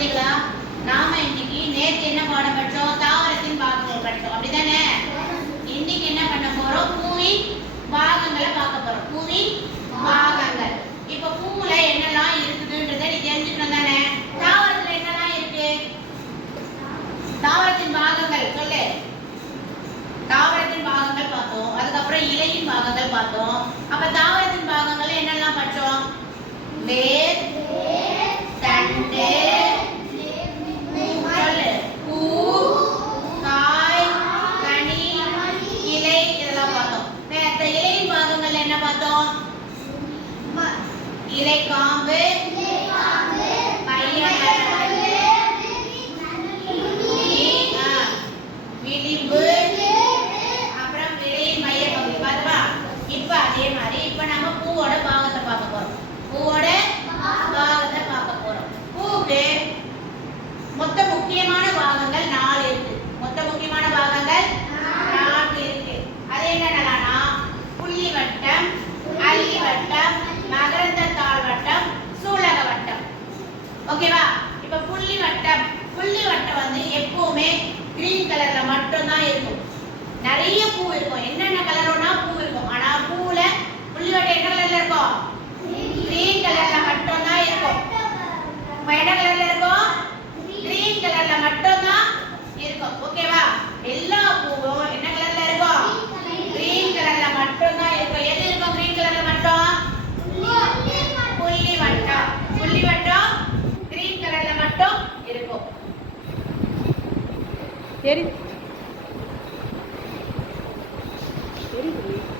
குழந்தைகளா நாம இன்னைக்கு நேற்று என்ன பாடம் படிச்சோம்? தாவரத்தின் பாகங்கள் படிச்சோம். அப்படிதானே இன்னைக்கு என்ன பண்ண போறோம்? பூவின் பாகங்களை பார்க்க போறோம். பூவின் பாகங்கள். இப்ப பூவுல என்னெல்லாம் இருக்குதுன்றத நீ தெரிஞ்சுக்கணும் தானே? தாவரத்துல என்னெல்லாம் இருக்கு? தாவரத்தின் பாகங்கள் சொல்லு. தாவரத்தின் பாகங்கள் பார்த்தோம். அதுக்கப்புறம் இலையின் பாகங்கள் பார்த்தோம். அப்ப தாவரத்தின் பாகங்கள் என்னெல்லாம் பார்த்தோம் வேர் நிறைய பூ இருக்கும். என்னென்ன கலரோனா பூ இருக்கும். ஆனா பூவுல புள்ளிவட்டை என்ன கலர்ல இருக்கும் கிரீன் கலர்ல மட்டும் தான் இருக்கும் என்ன கலர்ல இருக்கும் கிரீன் கலர்ல மட்டும் தான் இருக்கும் ஓகேவா எல்லா Thank you.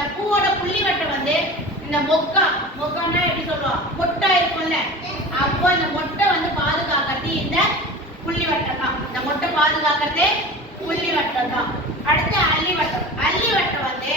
இந்த பூவோட புள்ளி வட்டம் வந்து இந்த மொக்கா மொக்கான்னா எப்படி சொல்லுவோம் மொட்டை இருக்கும்ல. அப்போ இந்த மொட்டை வந்து பாதுகாக்கிறது இந்த புள்ளி வட்டம் தான். இந்த மொட்டை பாதுகாக்கிறது புள்ளி வட்டம் தான். அடுத்து அள்ளி வட்டம் அள்ளி வட்டம் வந்து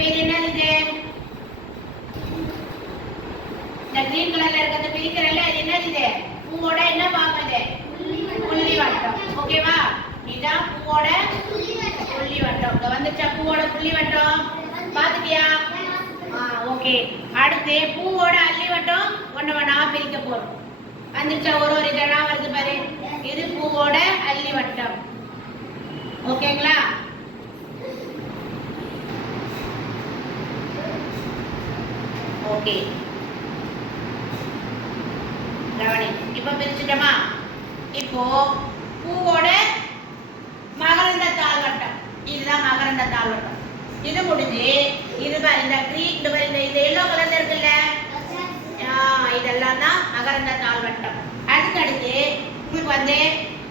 பேர் என்ன இது இந்த கிரீன் கலர்ல இருக்கிறது பிரிக்கிறல்ல அது என்ன இது பூவோட என்ன பாகம் புள்ளி வட்டம் ஓகேவா? இதான் பூவோட புள்ளி வட்டம் இங்க வந்துச்சா பூவோட புள்ளி வட்டம் பாத்துட்டியா ஓகே. அடுத்து பூவோட அள்ளி வட்டம் ஒன்று ஒன்றா பிரிக்க போறோம். வந்துச்சா ஒரு ஒரு இதழா வருது பாரு. இது பூவோட அள்ளி வட்டம் ஓகேங்களா? ஓகே கவனி. இப்போ பிரிச்சுட்டோமா? இப்போ பூவோட மகரந்த தாழ்வட்டம் இதுதான் மகரந்த தாழ்வட்டம் இது முடிஞ்சு இது பாரு, இந்த க்ரீன் இந்த பாரு, இந்த இது எல்லோ கலர்ல இருக்குல்ல? இதெல்லாம் தான் மகரந்த தாழ்வட்டம் அதுக்கடுத்து உங்களுக்கு வந்து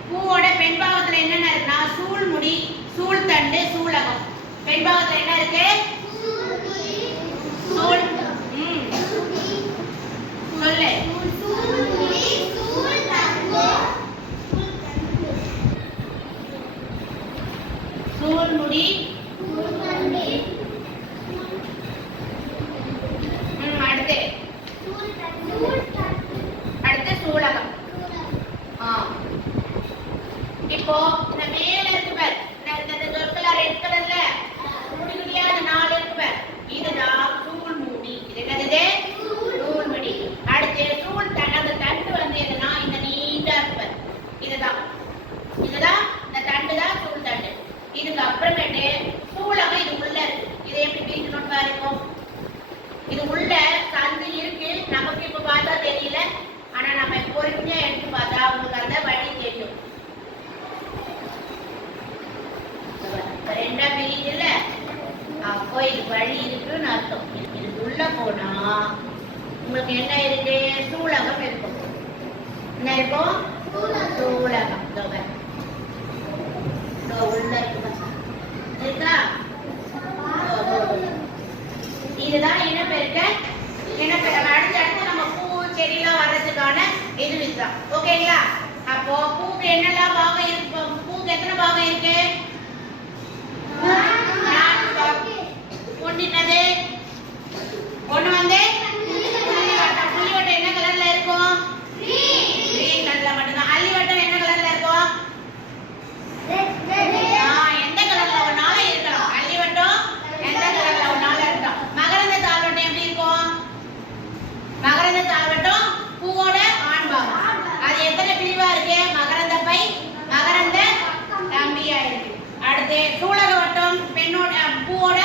பூவோட பெண்பாகத்துல என்னென்ன இருக்குன்னா சூழ்முடி முடி சூள் தண்டு சூலகம் பெண்பாகத்துல என்ன இருக்கு சூள் ம் சொல்லு சூள் முடி ம் அடுத்து அடுத்து சூலகம் ஆ இப்போ இந்த மேல இருக்கு பார் இந்த இந்த இந்த சொற்களா ரெட் கலர்ல குடி குடியா அந்த நாலு இருக்கு பார் இதுதான் சூள் முடி இது என்னது சூள் முடி அடுத்து சூள் தண்டு அந்த தண்டு வந்து எதுனா இந்த நீண்டா இருக்கு பார் இதுதான் இதுதான் இந்த தண்டு தான் சூள் தண்டு இதுக்கு அப்புறமேட்டு சூலகம் இது உள்ள இருக்கு இதை எப்படி பிரிக்கணும்னு பாருங்க இது உள்ள சந்து இருக்கு. நமக்கு இப்ப பார்த்தா தெரியல. ஆனா நம்ம பொறுமையா எடுத்து பார்த்தா உங்களுக்கு அந்த வழி தெரியும். ரெண்டா பிரியுதுல்ல? அப்போ இது வழி இருக்குன்னு அர்த்தம். இது உள்ள போனா உங்களுக்கு என்ன இருக்கு? சூலகம் இருக்கும். என்ன இருக்கும்? சூலகம். தொகை உள்ள இருக்கு இருக்கா இதுதான் இனப்பெருக்க இனப்பெருக்க அடுத்து அடுத்து நம்ம பூ செடியெல்லாம் வர்றதுக்கான இது இதுதான் ஓகேங்களா? அப்போ பூக்கு என்னெல்லாம் பாகம் இருக்கு? பூக்கு எத்தனை பாகம் இருக்கு. ஒண்ணு என்னது? ஒண்ணு வந்து புள்ளிவட்டம் புள்ளிவட்டம் என்ன கலர்ல இருக்கும் கிரீன் கலர்ல மட்டும்தான் அள்ளிவட்டம் என்ன கலர்ல இருக்கும் ஆ, எந்த கலர்ல ஒன்னாலும் இருக்கலாம் அள்ளிவட்டம் எந்த கலர்ல ஒன்னாலும் இருக்கலாம் மகரந்த தாழ்வட்டம் எப்படி இருக்கும் மகரந்த தாழ்வட்டம் பூவோட ஆண்பாகம் அது எத்தனை பிரிவா இருக்கு மகரந்த பை மகரந்த தம்பியா இருக்கு அடுத்து சூலக வட்டம் பெண்ணோட பூவோட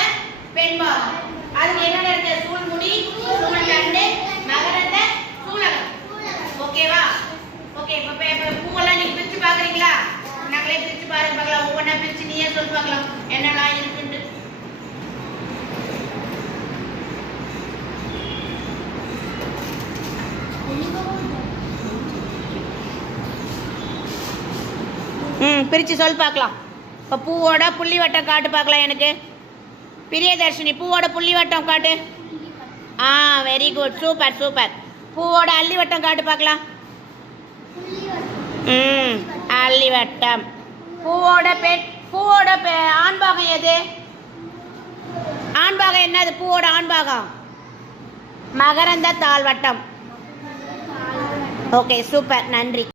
பெண்பாகம் அதுக்கு என்னென்ன இருக்கு சூழ் முடி சூழ் தண்டு மகரந்த சூலகம் ஓகேவா ஓகே இப்போ இப்போ பூவெல்லாம் நீங்க பிரிச்சு பாக்குறீங்களா நாங்களே பிரிச்சு பாருங்க பார்க்கலாம் ஒவ்வொன்றா பிரிச்சு நீயே சொல்லி பார்க்கலாம் என்னெல்லாம் இருக்குன்னு ம் பிரித்து சொல் பார்க்கலாம். இப்போ பூவோட புள்ளி வட்டம் காட்டு பார்க்கலாம் எனக்கு. பிரியதர்ஷினி பூவோட புள்ளி வட்டம் காட்டு. ஆ வெரி குட் சூப்பர் சூப்பர் பூவோட அள்ளி வட்டம் காட்டு பார்க்கலாம். ம் அள்ளி வட்டம். பூவோட பெண் பூவோட பெ ஆண்பாகம் எது? ஆண்பாகம் என்னது? பூவோட ஆண்பாகம். மகரந்த தாழ்வட்டம். ஓகே சூப்பர் நன்றி.